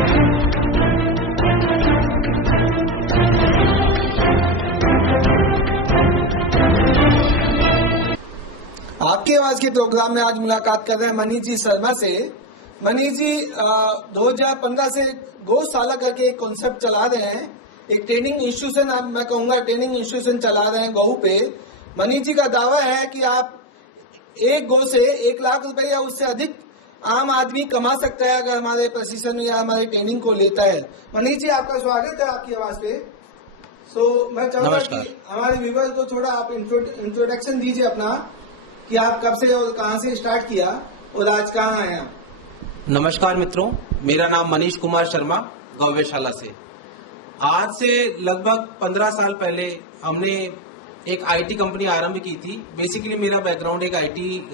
आपकी आवाज के प्रोग्राम में आज मुलाकात कर रहे हैं मनीष जी शर्मा से। मनीष जी 2015 से गौशाला करके एक कॉन्सेप्ट चला रहे हैं, एक ट्रेनिंग इंस्टीट्यूशन, मैं कहूंगा ट्रेनिंग इंस्टीट्यूशन चला रहे हैं गऊ पे। मनीष जी का दावा है कि आप एक गौ से 1 लाख रुपए या उससे अधिक आम आदमी कमा सकता है अगर हमारे प्रशिक्षण या हमारे ट्रेनिंग को लेता है। मनीष जी आपका स्वागत है आपकी आवाज पे। मैं चाहूंगा कि हमारे व्यूअर्स को थोड़ा आप इंट्रोडक्शन दीजिए अपना, कि आप कब से और कहां से स्टार्ट किया और आज कहां आए आप। नमस्कार मित्रों, मेरा नाम मनीष कुमार शर्मा गौशाला से। आज से लगभग 15 साल पहले हमने एक आईटी कंपनी आरंभ की थी। बेसिकली मेरा बैकग्राउंड एक आईटी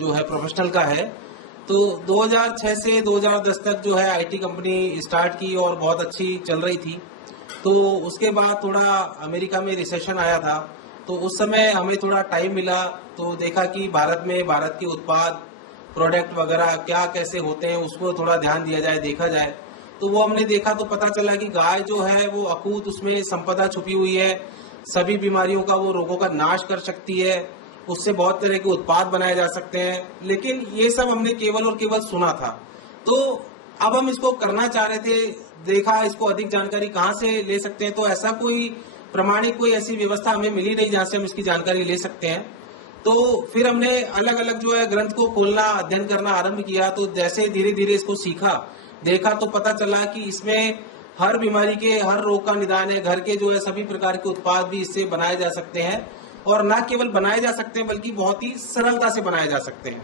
जो है प्रोफेशनल का है। तो 2006 से 2010 तक जो है आईटी कंपनी स्टार्ट की और बहुत अच्छी चल रही थी। तो उसके बाद थोड़ा अमेरिका में रिसेशन आया था, तो उस समय हमें थोड़ा टाइम मिला, तो देखा कि भारत में भारत के उत्पाद प्रोडक्ट वगैरह क्या कैसे होते हैं उसको थोड़ा ध्यान दिया जाए, देखा जाए। तो वो हमने देखा तो पता चला कि गाय जो है वो अकूत उसमें संपदा छुपी हुई है, सभी बीमारियों का वो रोगों का नाश कर सकती है, उससे बहुत तरह के उत्पाद बनाए जा सकते हैं। लेकिन ये सब हमने केवल और केवल सुना था। तो अब हम इसको करना चाह रहे थे, देखा इसको अधिक जानकारी कहाँ से ले सकते हैं, तो ऐसा कोई प्रमाणिक कोई ऐसी व्यवस्था हमें मिली नहीं जहाँ से हम इसकी जानकारी ले सकते हैं। तो फिर हमने अलग अलग जो है ग्रंथ को खोलना, अध्ययन करना आरंभ किया। तो जैसे धीरे धीरे इसको सीखा, देखा तो पता चला कि इसमें हर बीमारी के, हर रोग का निदान है। घर के जो है सभी प्रकार के उत्पाद भी इससे बनाए जा सकते हैं, और न केवल बनाए जा सकते हैं बल्कि बहुत ही सरलता से बनाए जा सकते हैं।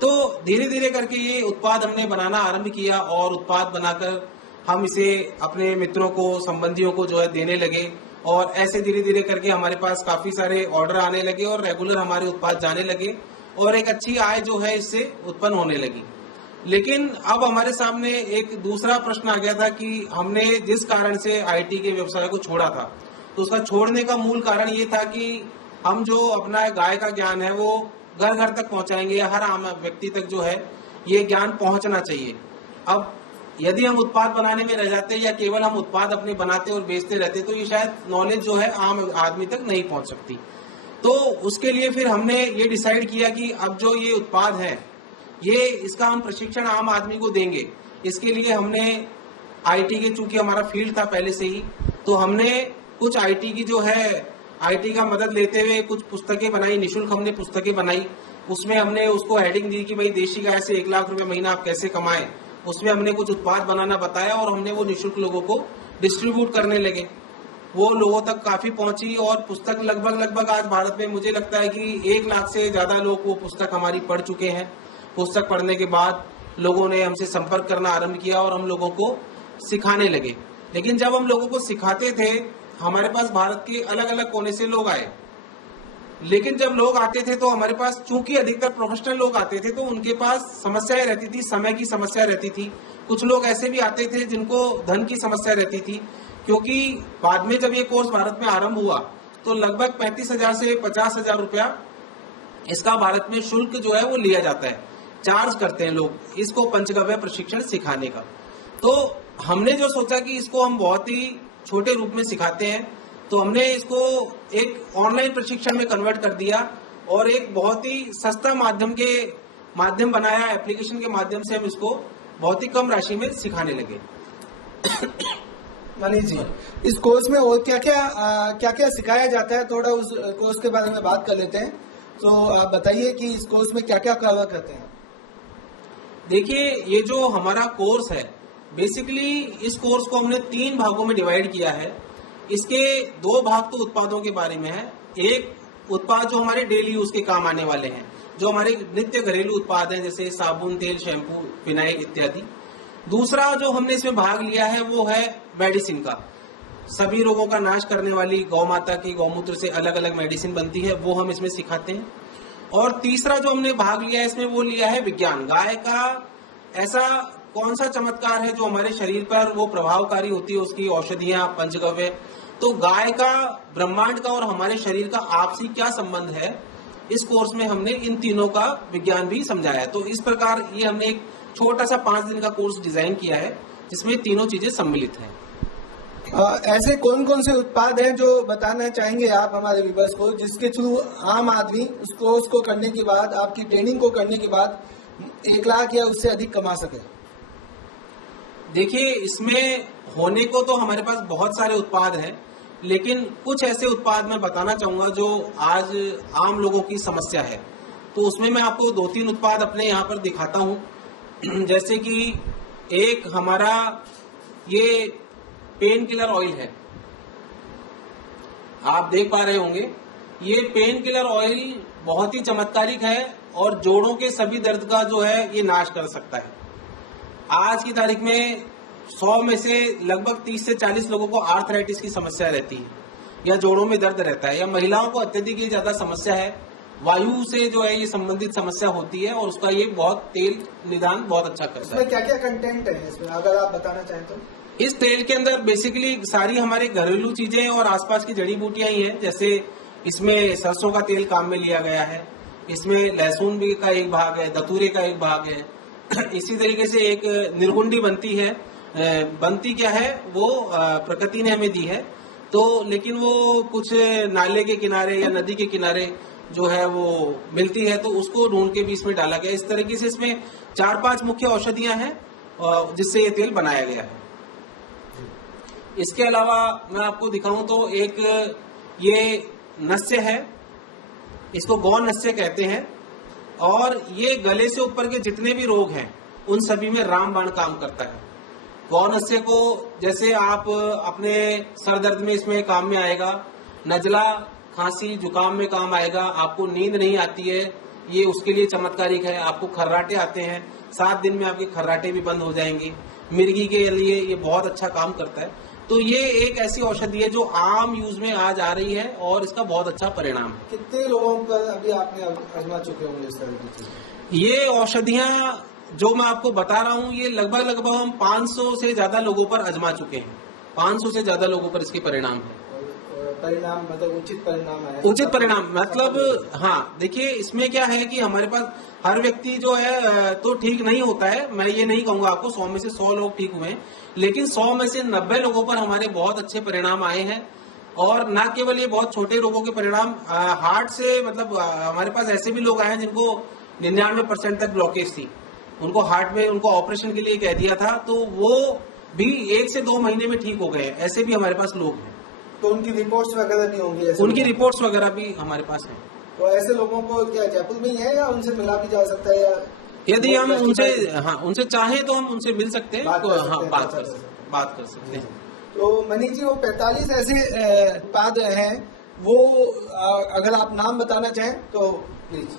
तो धीरे धीरे करके ये उत्पाद हमने बनाना आरंभ किया और उत्पाद बनाकर हम इसे अपने मित्रों को, संबंधियों को जो है देने लगे। और ऐसे धीरे धीरे करके हमारे पास काफी सारे ऑर्डर आने लगे और रेगुलर हमारे उत्पाद जाने लगे और एक अच्छी आय जो है इससे उत्पन्न होने लगी। लेकिन अब हमारे सामने एक दूसरा प्रश्न आ गया था कि हमने जिस कारण से आईटी के व्यवसाय को छोड़ा था, तो उसका छोड़ने का मूल कारण ये था कि हम जो अपना गाय का ज्ञान है वो घर घर तक पहुंचाएंगे, या हर आम व्यक्ति तक जो है ये ज्ञान पहुंचना चाहिए। अब यदि हम उत्पाद बनाने में रह जाते या केवल हम उत्पाद अपने बनाते और बेचते रहते तो ये शायद नॉलेज जो है आम आदमी तक नहीं पहुंच सकती। तो उसके लिए फिर हमने ये डिसाइड किया कि अब जो ये उत्पाद है ये इसका हम प्रशिक्षण आम आदमी को देंगे। इसके लिए हमने आईटी के, चूंकि हमारा फील्ड था पहले से ही, तो हमने कुछ आईटी की जो है आईटी का मदद लेते हुए कुछ पुस्तकें बनाई, निःशुल्क हमने पुस्तकें बनाई। उसमें हमने उसको हेडिंग दी कि भाई देशी गाय से 1 लाख रुपए महीना आप कैसे कमाएं। उसमें हमने कुछ उत्पाद बनाना बताया और हमने वो निःशुल्क लोगों को डिस्ट्रीब्यूट करने लगे। वो लोगों तक काफी पहुंची और पुस्तक लगभग आज भारत में मुझे लगता है कि 1 लाख से ज्यादा लोग वो पुस्तक हमारी पढ़ चुके हैं। पुस्तक पढ़ने के बाद लोगों ने हमसे संपर्क करना आरंभ किया और हम लोगों को सिखाने लगे। लेकिन जब हम लोगों को सिखाते थे, हमारे पास भारत के अलग अलग कोने से लोग आए। लेकिन जब लोग आते थे तो हमारे पास, चूंकि अधिकतर प्रोफेशनल लोग आते थे, तो उनके पास समस्याएं रहती थी, समय की समस्या रहती थी। कुछ लोग ऐसे भी आते थे जिनको धन की समस्या रहती थी, क्योंकि बाद में जब ये कोर्स भारत में आरंभ हुआ तो लगभग 35,000 से 50,000 रुपया इसका भारत में शुल्क जो है वो लिया जाता है, चार्ज करते हैं लोग इसको पंचगव्य प्रशिक्षण सिखाने का। तो हमने जो सोचा कि इसको हम बहुत ही छोटे रूप में सिखाते हैं, तो हमने इसको एक ऑनलाइन प्रशिक्षण में कन्वर्ट कर दिया और एक बहुत ही सस्ता माध्यम बनाया। एप्लीकेशन के माध्यम से हम इसको बहुत ही कम राशि में सिखाने लगे। मनीष जी, इस कोर्स में और क्या क्या सिखाया जाता है, थोड़ा उस कोर्स के बारे में बात कर लेते हैं। तो आप बताइए कि इस कोर्स में क्या क्या कवर करते हैं। देखिए, ये जो हमारा कोर्स है, बेसिकली इस कोर्स को हमने 3 भागों में डिवाइड किया है। इसके 2 भाग तो उत्पादों के बारे में है। एक उत्पाद जो हमारे डेली यूज के काम आने वाले हैं, जो हमारे नित्य घरेलू उत्पाद हैं, जैसे साबुन, तेल, शैम्पू, फिनाइल इत्यादि। दूसरा जो हमने इसमें भाग लिया है वो है मेडिसिन का। सभी रोगों का नाश करने वाली गौ माता के गौमूत्र से अलग अलग मेडिसिन बनती है, वो हम इसमें सिखाते हैं। और तीसरा जो हमने भाग लिया है इसमें, वो लिया है विज्ञान। गाय का ऐसा कौन सा चमत्कार है जो हमारे शरीर पर वो प्रभावकारी होती है, उसकी औषधियां, पंचगव्य। तो गाय का, ब्रह्मांड का और हमारे शरीर का आपसी क्या संबंध है, इस कोर्स में हमने इन तीनों का विज्ञान भी समझाया है। तो इस प्रकार ये हमने एक छोटा सा 5 दिन का कोर्स डिजाइन किया है जिसमें तीनों चीजें सम्मिलित हैं। ऐसे कौन कौन से उत्पाद हैं जो बताना चाहेंगे आप हमारे व्यूअर्स को, जिसके थ्रू आम आदमी उसको करने के बाद, आपकी ट्रेनिंग को करने के बाद 1 लाख या उससे अधिक कमा सके? देखिए, इसमें होने को तो हमारे पास बहुत सारे उत्पाद हैं, लेकिन कुछ ऐसे उत्पाद मैं बताना चाहूंगा जो आज आम लोगों की समस्या है। तो उसमें मैं आपको 2-3 उत्पाद अपने यहाँ पर दिखाता हूँ। जैसे कि एक हमारा ये पेन किलर ऑयल है, आप देख पा रहे होंगे। ये पेन किलर ऑयल बहुत ही चमत्कारिक है और जोड़ों के सभी दर्द का जो है ये नाश कर सकता है। आज की तारीख में 100 में से लगभग 30 से 40 लोगों को आर्थराइटिस की समस्या रहती है या जोड़ों में दर्द रहता है, या महिलाओं को अत्यधिक ही ज्यादा समस्या है, वायु से जो है ये संबंधित समस्या होती है, और उसका ये बहुत तेल निदान बहुत अच्छा करता है। इसमें क्या क्या कंटेंट है इसमें, अगर आप बताना चाहें तो? इस तेल के अंदर बेसिकली सारी हमारे घरेलू चीजें और आसपास की जड़ी बूटियां ही हैं। जैसे इसमें सरसों का तेल काम में लिया गया है, इसमें लहसुन भी का एक भाग है, धतूरे का एक भाग है। इसी तरीके से एक निर्गुंडी बनती है, बनती क्या है वो प्रकृति ने हमें दी है, तो लेकिन वो कुछ नाले के किनारे या नदी के किनारे जो है वो मिलती है, तो उसको ढूंढ के भी इसमें डाला गया। इस तरीके से इसमें 4-5 मुख्य औषधियां हैं जिससे ये तेल बनाया गया है। इसके अलावा मैं आपको दिखाऊं तो एक ये नस्य है, इसको गौण नस्य कहते हैं, और ये गले से ऊपर के जितने भी रोग हैं उन सभी में रामबाण काम करता है। गौण नस्य को जैसे आप अपने सर दर्द में इसमें काम में आएगा, नजला खांसी जुकाम में काम आएगा, आपको नींद नहीं आती है ये उसके लिए चमत्कारिक है, आपको खर्राटे आते हैं 7 दिन में आपके खर्राटे भी बंद हो जाएंगे, मिर्गी के लिए ये बहुत अच्छा काम करता है। तो ये एक ऐसी औषधि है जो आम यूज में आज आ रही है और इसका बहुत अच्छा परिणाम है। कितने लोगों का अभी आपने आजमा चुके होंगे इस तरह की चीज? ये औषधियां जो मैं आपको बता रहा हूँ ये लगभग हम 500 से ज्यादा लोगों पर आजमा चुके हैं। 500 से ज्यादा लोगों पर इसके परिणाम है। परिणाम मतलब उचित परिणाम है? उचित परिणाम मतलब हाँ, देखिए इसमें क्या है कि हमारे पास हर व्यक्ति जो है तो ठीक नहीं होता है। मैं ये नहीं कहूंगा आपको 100 में से 100 लोग ठीक हुए हैं, लेकिन 100 में से 90 लोगों पर हमारे बहुत अच्छे परिणाम आए हैं। और ना केवल ये बहुत छोटे रोगों के परिणाम, हार्ट से मतलब हमारे पास ऐसे भी लोग आए हैं जिनको 99% तक ब्लॉकेज थी, उनको हार्ट में उनको ऑपरेशन के लिए कह दिया था, तो वो भी 1 से 2 महीने में ठीक हो गए। ऐसे भी हमारे पास लोग हैं। तो उनकी रिपोर्ट्स वगैरह भी होंगी? उनकी रिपोर्ट्स वगैरह भी हमारे पास है। तो ऐसे लोगों को क्या जयपुर में ही है या उनसे मिला भी जा सकता है, या यदि हम उनसे चाहें तो हम उनसे मिल सकते हैं, बात कर सकते हैं। तो मनीष जी, वो 45 ऐसे उत्पाद हैं, वो अगर आप नाम बताना चाहें तो प्लीज।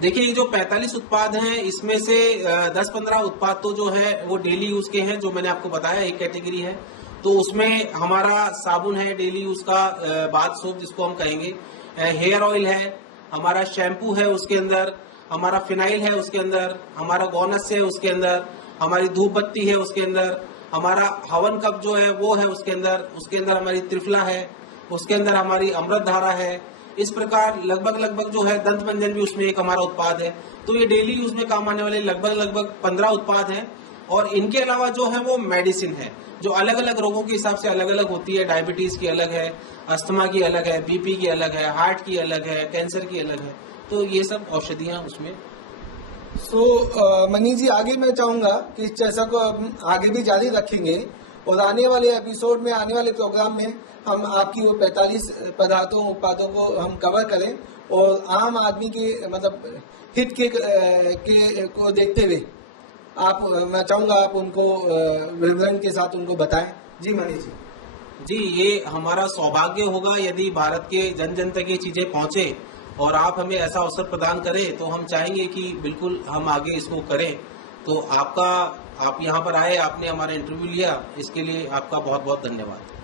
देखिए, ये जो 45 उत्पाद हैं इसमें से 10-15 उत्पाद तो जो है वो डेली यूज के हैं, जो मैंने आपको बताया एक कैटेगरी है। तो उसमें हमारा साबुन है डेली यूज का, बाथ सोप जिसको हम कहेंगे, हेयर ऑयल है, हमारा शैम्पू है उसके अंदर, हमारा फिनाइल है उसके अंदर, हमारा गौनस है उसके अंदर, हमारी धूप बत्ती है उसके अंदर, हमारा हवन कप जो है वो है उसके अंदर हमारी त्रिफला है, उसके अंदर हमारी अमृत धारा है। इस प्रकार लगभग जो है दंत मंजन भी उसमें एक हमारा उत्पाद है। तो ये डेली यूज में काम आने वाले लगभग 15 उत्पाद हैं। और इनके अलावा जो है वो मेडिसिन है, जो अलग अलग रोगों के हिसाब से अलग अलग होती है। डायबिटीज की अलग है, अस्थमा की अलग है, बीपी की अलग है, हार्ट की अलग है, कैंसर की अलग है। तो ये सब औषधियां उसमें। मनीष जी, आगे मैं चाहूंगा कि इस चर्चा को आगे भी जारी रखेंगे और आने वाले एपिसोड में, आने वाले प्रोग्राम में हम आपकी वो 45 पदार्थों उत्पादों को हम कवर करें और आम आदमी के मतलब हित के को देखते हुए मैं चाहूंगा आप उनको विवरण के साथ उनको बताएं। जी मनीष जी। ये हमारा सौभाग्य होगा यदि भारत के जन जन तक ये चीजें पहुंचे और आप हमें ऐसा अवसर प्रदान करें, तो हम चाहेंगे कि बिल्कुल हम आगे इसको करें। तो आप यहाँ पर आए, आपने हमारा इंटरव्यू लिया, इसके लिए आपका बहुत बहुत धन्यवाद।